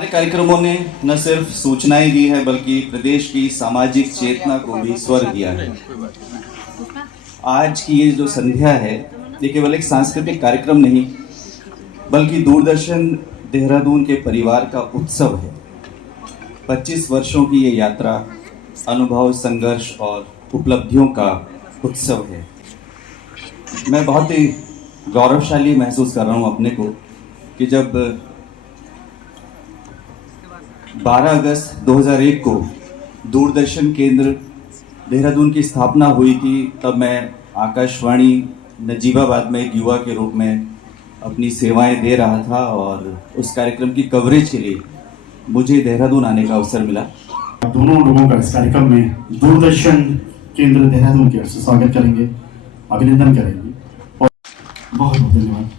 हमारे कार्यक्रमों ने न सिर्फ सूचनाएं दी है बल्कि प्रदेश की सामाजिक चेतना को भी स्वर दिया है। आज की ये जो संध्या है ये केवल एक सांस्कृतिक कार्यक्रम नहीं बल्कि दूरदर्शन देहरादून के परिवार का उत्सव है। 25 वर्षों की ये यात्रा अनुभव, संघर्ष और उपलब्धियों का उत्सव है। मैं बहुत ही गौरवशाली महसूस कर रहा हूँ अपने को कि जब 12 अगस्त 2001 को दूरदर्शन केंद्र देहरादून की स्थापना हुई थी, तब मैं आकाशवाणी नजीबाबाद में एक युवा के रूप में अपनी सेवाएं दे रहा था और उस कार्यक्रम की कवरेज के लिए मुझे देहरादून आने का अवसर मिला। दोनों लोगों का इस कार्यक्रम में दूरदर्शन केंद्र देहरादून की ओर से स्वागत करेंगे, अभिनंदन करेंगे और बहुत बहुत धन्यवाद।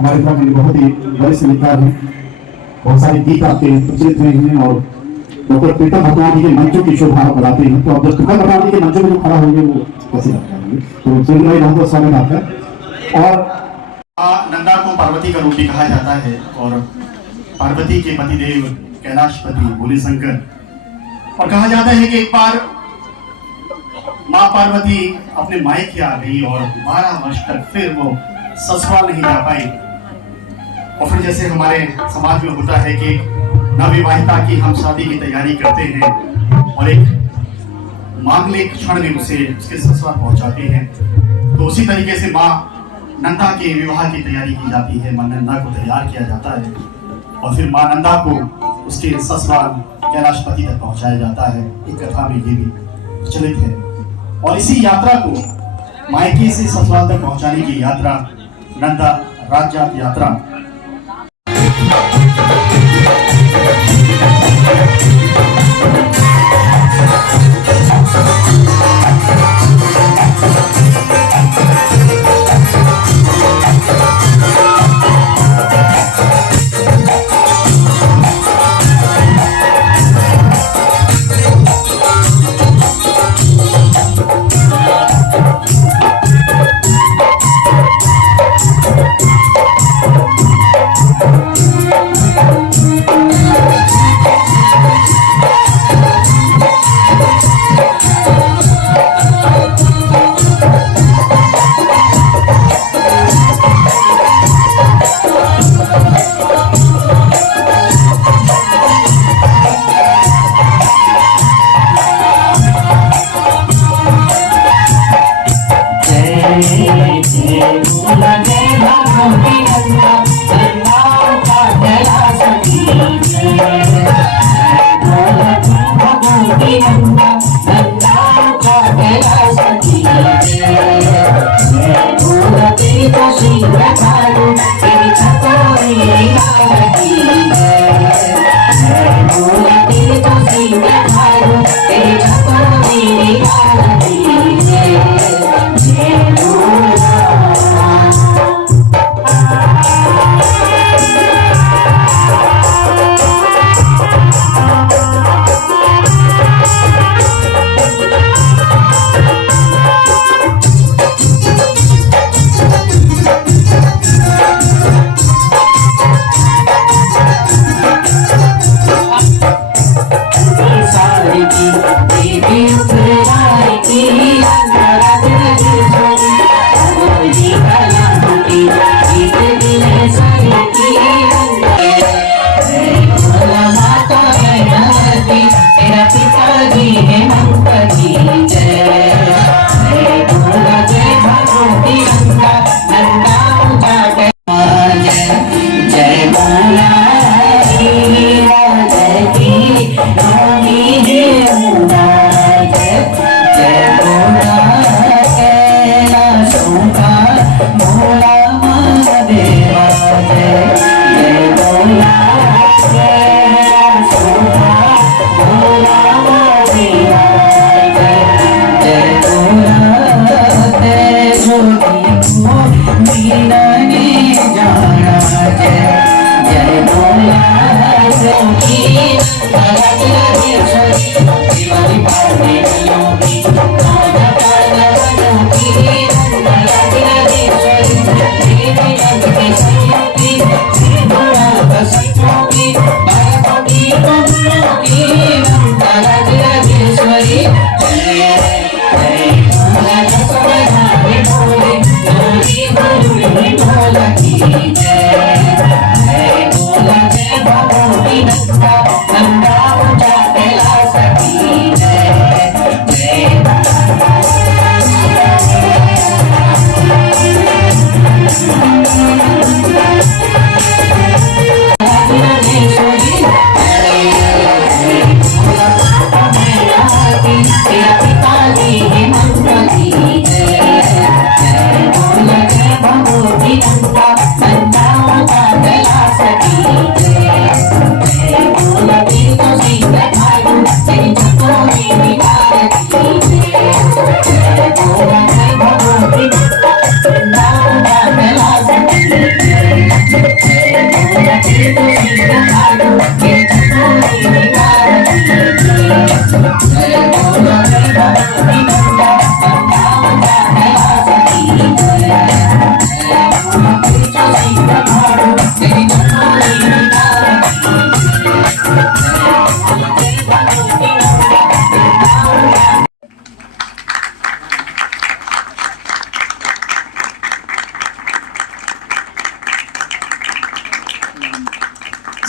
हमारे पास बहुत ही बड़े संगीतकार हैं, बहुत सारे गीत आपके प्रचलित हुए हैं और डॉक्टर प्रीतम भटनागर के मंचों की शोभा बढ़ाते हैं। तो अब जब प्रीतम भटनागर के मंचों में जो खड़ा होंगे वो कैसे लगता है, तो सुन बहुत बहुत स्वागत आपका। और नंदा को पार्वती का रूप भी कहा जाता है और पार्वती के पतिदेव कैलाशपति भोले शंकर, और कहा जाता है कि एक बार माँ पार्वती अपने मायके आ गई और 12 वर्ष तक फिर वो ससुराल नहीं जा पाई। और फिर जैसे हमारे समाज में होता है कि नवविवाहिता की हम शादी की तैयारी करते हैं और एक मांगलिक क्षण में उसे उसके ससुराल पहुंचाते हैं, तो उसी तरीके से माँ नंदा के विवाह की तैयारी की जाती है। माँ नंदा को तैयार किया जाता है और फिर माँ नंदा को उसके ससुराल कैलाशपति तक पहुंचाया जाता है। एक कथा में ये भी प्रचलित है और इसी यात्रा को मायके से ससुराल तक पहुंचाने की यात्रा नंदा राजजात यात्रा।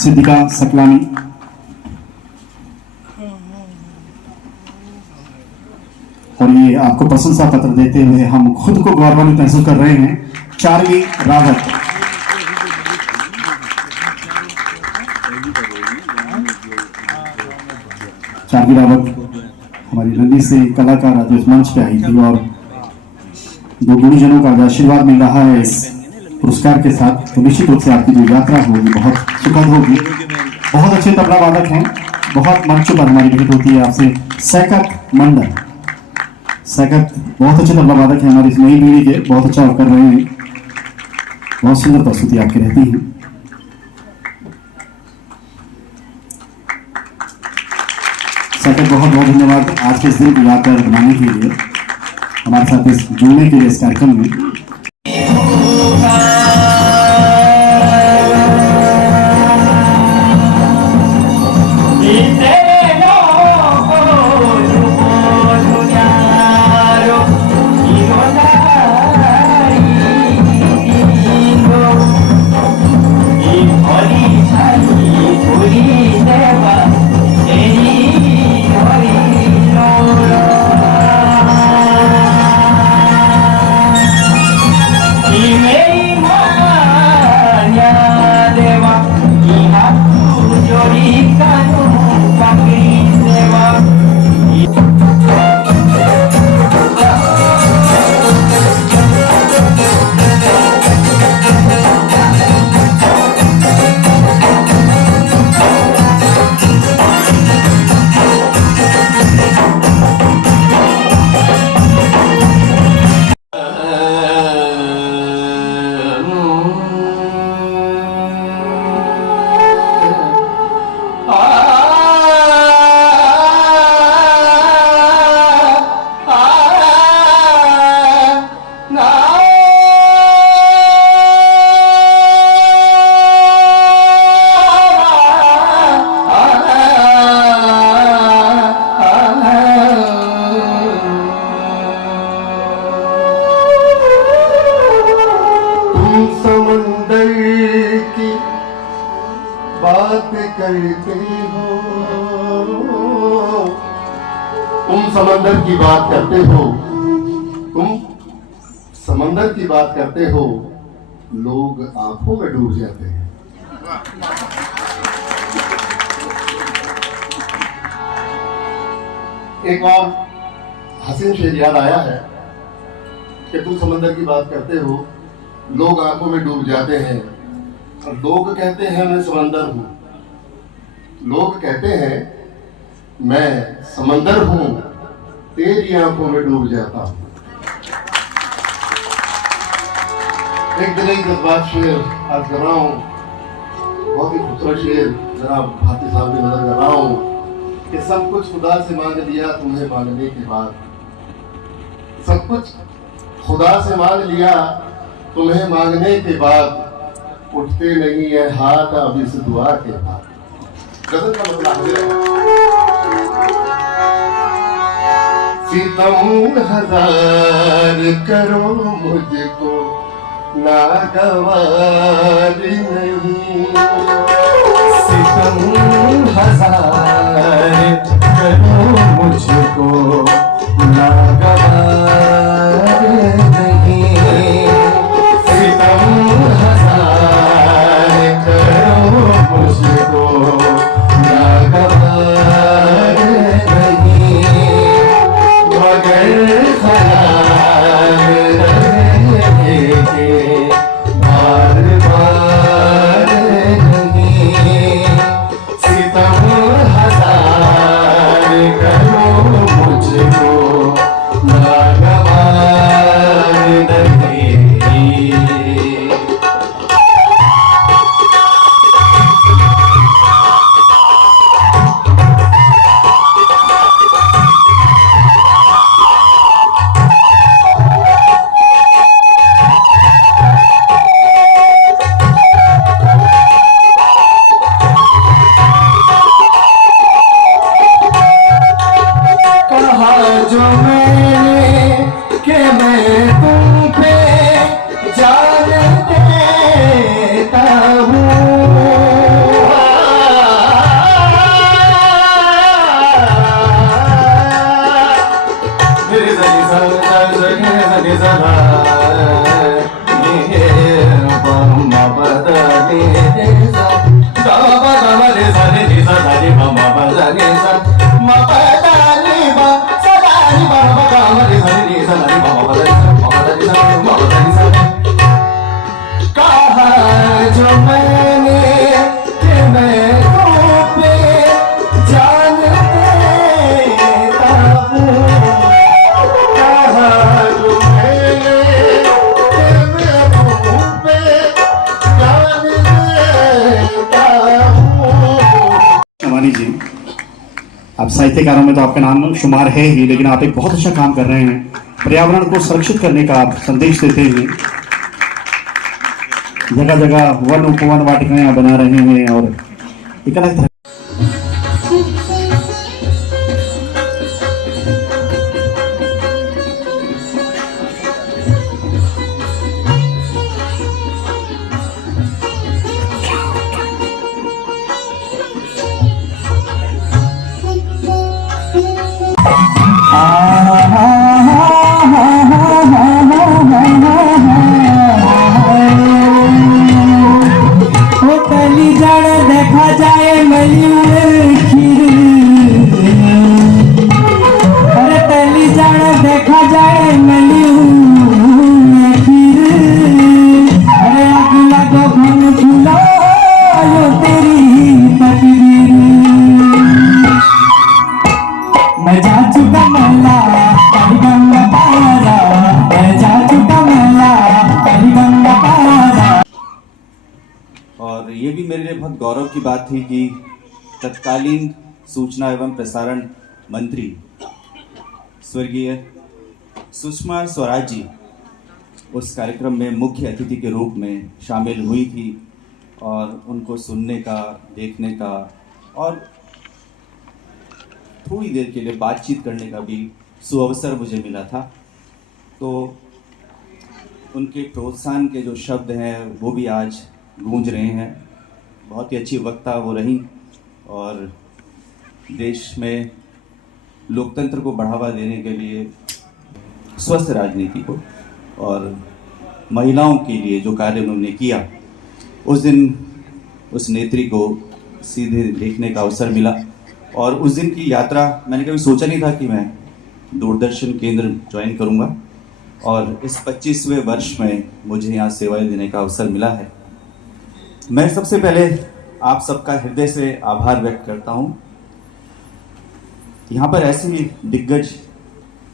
सिद्धिका सकलानी, और ये आपको प्रशंसा पत्र देते हुए हम खुद को गौरवान्वित महसूस कर रहे हैं। चार्वी रावत, चार्वी रावत हमारी नन्ही से कलाकार आज इस मंच पे आई थी और दो गुरुजनों का आशीर्वाद मिल रहा है इस पुरस्कार के साथ, तो निश्चित रूप से आपकी जो यात्रा होगी बहुत सुखद होगी। बहुत अच्छे तबला वादक हैं, बहुत मंचों पर हमारी भेंट होती है आपसे। सैकत मंडल, सैकत बहुत अच्छे तबला वादक हैं, हमारी इस नई पीढ़ी के, बहुत अच्छा कर रहे हैं, बहुत सुंदर प्रस्तुति आपकी रहती है। सैकत बहुत बहुत धन्यवाद आज के इस दिन को यादगार बनाने के लिए, हमारे साथ इस जुड़ने के लिए इस कार्यक्रम में। करते हो तुम समंदर की बात करते हो, तुम समंदर की बात करते हो, लोग आंखों में डूब जाते हैं। एक और हसीन शेर याद आया है कि तुम समंदर की बात करते हो, लोग आंखों में डूब जाते हैं, और लोग कहते हैं मैं समंदर हूं, लोग कहते हैं मैं समंदर हूं, तेरी आंखों में डूब जाता हूं। एक दिन एक जज्बात शेर आज कर रहा हूं, बहुत ही खूबसूरत शेर जनाब भारती साहब की नजर कर रहा हूं कि सब कुछ खुदा से मांग लिया तुम्हें मांगने के बाद, सब कुछ खुदा से मांग लिया तुम्हें मांगने के बाद, उठते नहीं है हाथ अब इस दुआ के बाद। गजल का मतलब हाजिर है। सितम हजार करो मुझको नागवारी नहीं, सितम हजार करो मुझको नागवार नहीं, सितम हजार करो मुझको नागवार नहीं, मगर ख्याल रहे के बार बार नहीं, सितम हजार करो मुझको नागवार नहीं। कहा जो मैंने कि मैं तुम पे जान देता हूँ, कहा जो मैंने कि मैं तुम पे जान देता हूँ, कहा जो मैंने कि मैं तुम पे जान देता हूँ। शमानी जी, आप साहित्यकारों में तो आपका नाम शुमार है ही, लेकिन आप एक बहुत अच्छा काम कर रहे हैं। पर्यावरण को संरक्षित करने का आप संदेश देते हैं, जगह जगह वन उपवन वाटिकाएं बना रहे हैं और एक अलग तरह देखा जाए अरे पहली जाना देखा जाए अरे अगला को भंग फूला तेरी तकदीर, मैं जा चुका मेला कभी गंगा पारा, मैं जा चुका मेला कभी गंगा पारा। और ये भी मेरे लिए बहुत गौरव की बात थी कि तत्कालीन सूचना एवं प्रसारण मंत्री स्वर्गीय सुषमा स्वराज जी उस कार्यक्रम में मुख्य अतिथि के रूप में शामिल हुई थी और उनको सुनने का, देखने का और थोड़ी देर के लिए बातचीत करने का भी सुअवसर मुझे मिला था। तो उनके प्रोत्साहन के जो शब्द हैं वो भी आज गूंज रहे हैं। बहुत ही अच्छी वक्ता वो रहीं और देश में लोकतंत्र को बढ़ावा देने के लिए, स्वस्थ राजनीति को और महिलाओं के लिए जो कार्य उन्होंने किया, उस दिन उस नेत्री को सीधे देखने का अवसर मिला। और उस दिन की यात्रा मैंने कभी सोचा नहीं था कि मैं दूरदर्शन केंद्र ज्वाइन करूंगा और इस 25वें वर्ष में मुझे यहाँ सेवाएं देने का अवसर मिला है। मैं सबसे पहले आप सबका हृदय से आभार व्यक्त करता हूँ। यहाँ पर ऐसी दिग्गज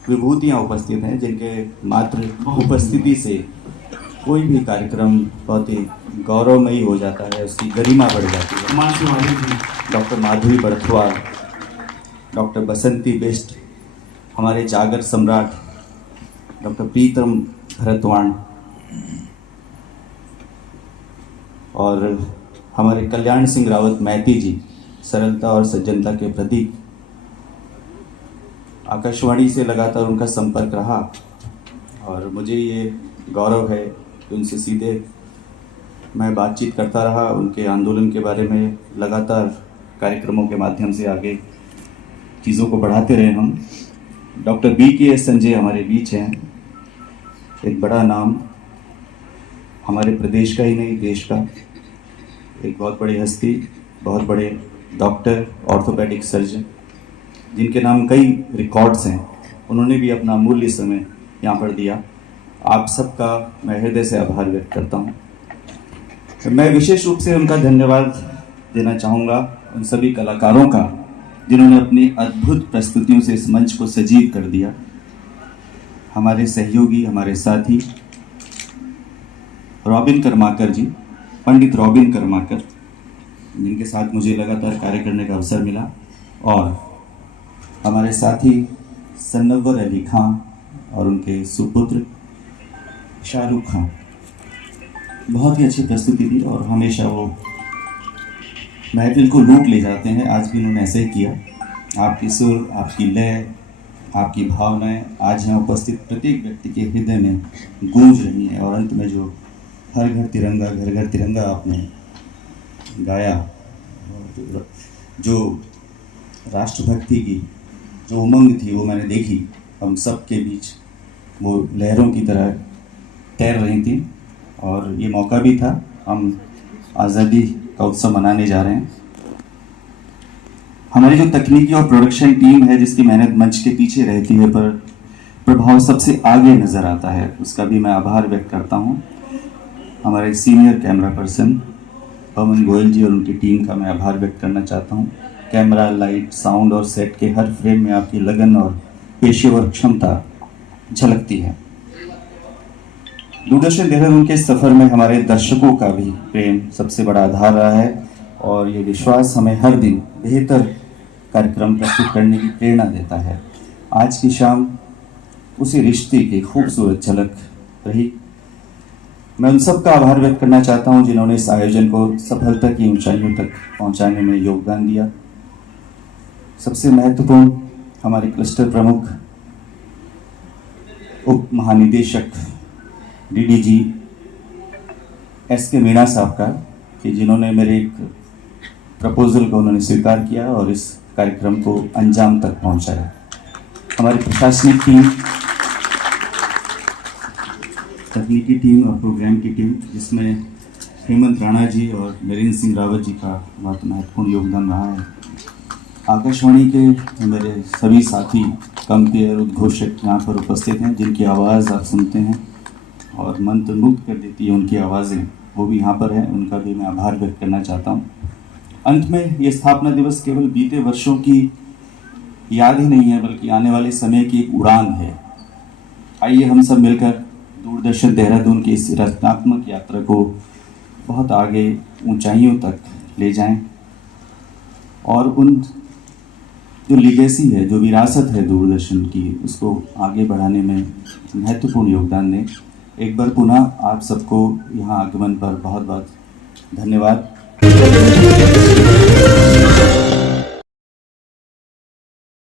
विभूतियाँ उपस्थित हैं जिनके मात्र उपस्थिति से कोई भी कार्यक्रम बहुत ही गौरवमयी हो जाता है, उसकी गरिमा बढ़ जाती है। डॉक्टर माधुरी बड़थवाल, डॉक्टर बसंती बिष्ट, हमारे जागर सम्राट डॉक्टर प्रीतम भरतवाण और हमारे कल्याण सिंह रावत महती जी सरलता और सज्जनता के प्रतीक। आकाशवाणी से लगातार उनका संपर्क रहा और मुझे ये गौरव है कि उनसे सीधे मैं बातचीत करता रहा। उनके आंदोलन के बारे में लगातार कार्यक्रमों के माध्यम से आगे चीज़ों को बढ़ाते रहे हम। डॉक्टर BKS संजय हमारे बीच हैं, एक बड़ा नाम, हमारे प्रदेश का ही नहीं देश का, एक बहुत बड़ी हस्ती, बहुत बड़े डॉक्टर, ऑर्थोपेडिक सर्जन, जिनके नाम कई रिकॉर्ड्स हैं। उन्होंने भी अपना अमूल्य समय यहाँ पर दिया। आप सबका मैं हृदय से आभार व्यक्त करता हूँ। मैं विशेष रूप से उनका धन्यवाद देना चाहूँगा उन सभी कलाकारों का जिन्होंने अपनी अद्भुत प्रस्तुतियों से इस मंच को सजीव कर दिया। हमारे सहयोगी, हमारे साथी रॉबिन कर्माकर जी, पंडित रॉबिन कर्माकर, जिनके साथ मुझे लगातार कार्य करने का अवसर मिला, और हमारे साथी सन्नवर अली खां और उनके सुपुत्र शाहरुख खां। बहुत ही अच्छी प्रस्तुति थी और हमेशा वो महफिल को लूट ले जाते हैं। आज भी उन्होंने ऐसे ही किया। आपकी सुर, आपकी लय, आपकी भावनाएं आज यहाँ उपस्थित प्रत्येक व्यक्ति के हृदय में गूंज रही हैं। और अंत में जो हर घर तिरंगा, घर घर तिरंगा आपने गाया, जो राष्ट्रभक्ति की जो उमंग थी वो मैंने देखी। हम सब के बीच वो लहरों की तरह तैर रही थी और ये मौका भी था। हम आज़ादी का उत्सव मनाने जा रहे हैं। हमारी जो तकनीकी और प्रोडक्शन टीम है, जिसकी मेहनत मंच के पीछे रहती है पर प्रभाव सबसे आगे नज़र आता है, उसका भी मैं आभार व्यक्त करता हूँ। हमारे सीनियर कैमरा पर्सन पवन गोयल जी और उनकी टीम का मैं आभार व्यक्त करना चाहता हूँ। कैमरा, लाइट, साउंड और सेट के हर फ्रेम में आपकी लगन और पेशेवर क्षमता झलकती है। दूरदर्शन देहरादून के सफ़र में हमारे दर्शकों का भी प्रेम सबसे बड़ा आधार रहा है और ये विश्वास हमें हर दिन बेहतर कार्यक्रम प्रस्तुत करने की प्रेरणा देता है। आज की शाम उसी रिश्ते की खूबसूरत झलक रही। मैं उन सब का आभार व्यक्त करना चाहता हूँ जिन्होंने इस आयोजन को सफलता की ऊंचाइयों तक पहुँचाने में योगदान दिया। सबसे महत्वपूर्ण हमारे क्लस्टर प्रमुख उप महानिदेशक DDG SK मीणा साहब का, कि जिन्होंने मेरे एक प्रपोजल को उन्होंने स्वीकार किया और इस कार्यक्रम को अंजाम तक पहुंचाया। हमारी प्रशासनिक टीम, तकनीकी टीम और प्रोग्राम की टीम, जिसमें हेमंत राणा जी और नरेंद्र सिंह रावत जी का बहुत महत्वपूर्ण योगदान रहा है। आकाशवाणी के मेरे सभी साथी, कंपेयर, उद्घोषक यहाँ पर उपस्थित हैं, जिनकी आवाज़ आप सुनते हैं और मंत्रमुग्ध कर देती है उनकी आवाज़ें, वो भी यहाँ पर हैं। उनका भी मैं आभार व्यक्त करना चाहता हूँ। अंत में ये स्थापना दिवस केवल बीते वर्षों की याद ही नहीं है, बल्कि आने वाले समय की एक उड़ान है। आइए हम सब मिलकर दूरदर्शन देहरादून की इस रचनात्मक यात्रा को बहुत आगे ऊंचाइयों तक ले जाएं और उन जो लीगेसी है, जो विरासत है दूरदर्शन की, उसको आगे बढ़ाने में महत्वपूर्ण योगदान दें। एक बार पुनः आप सबको यहाँ आगमन पर बहुत बहुत धन्यवाद।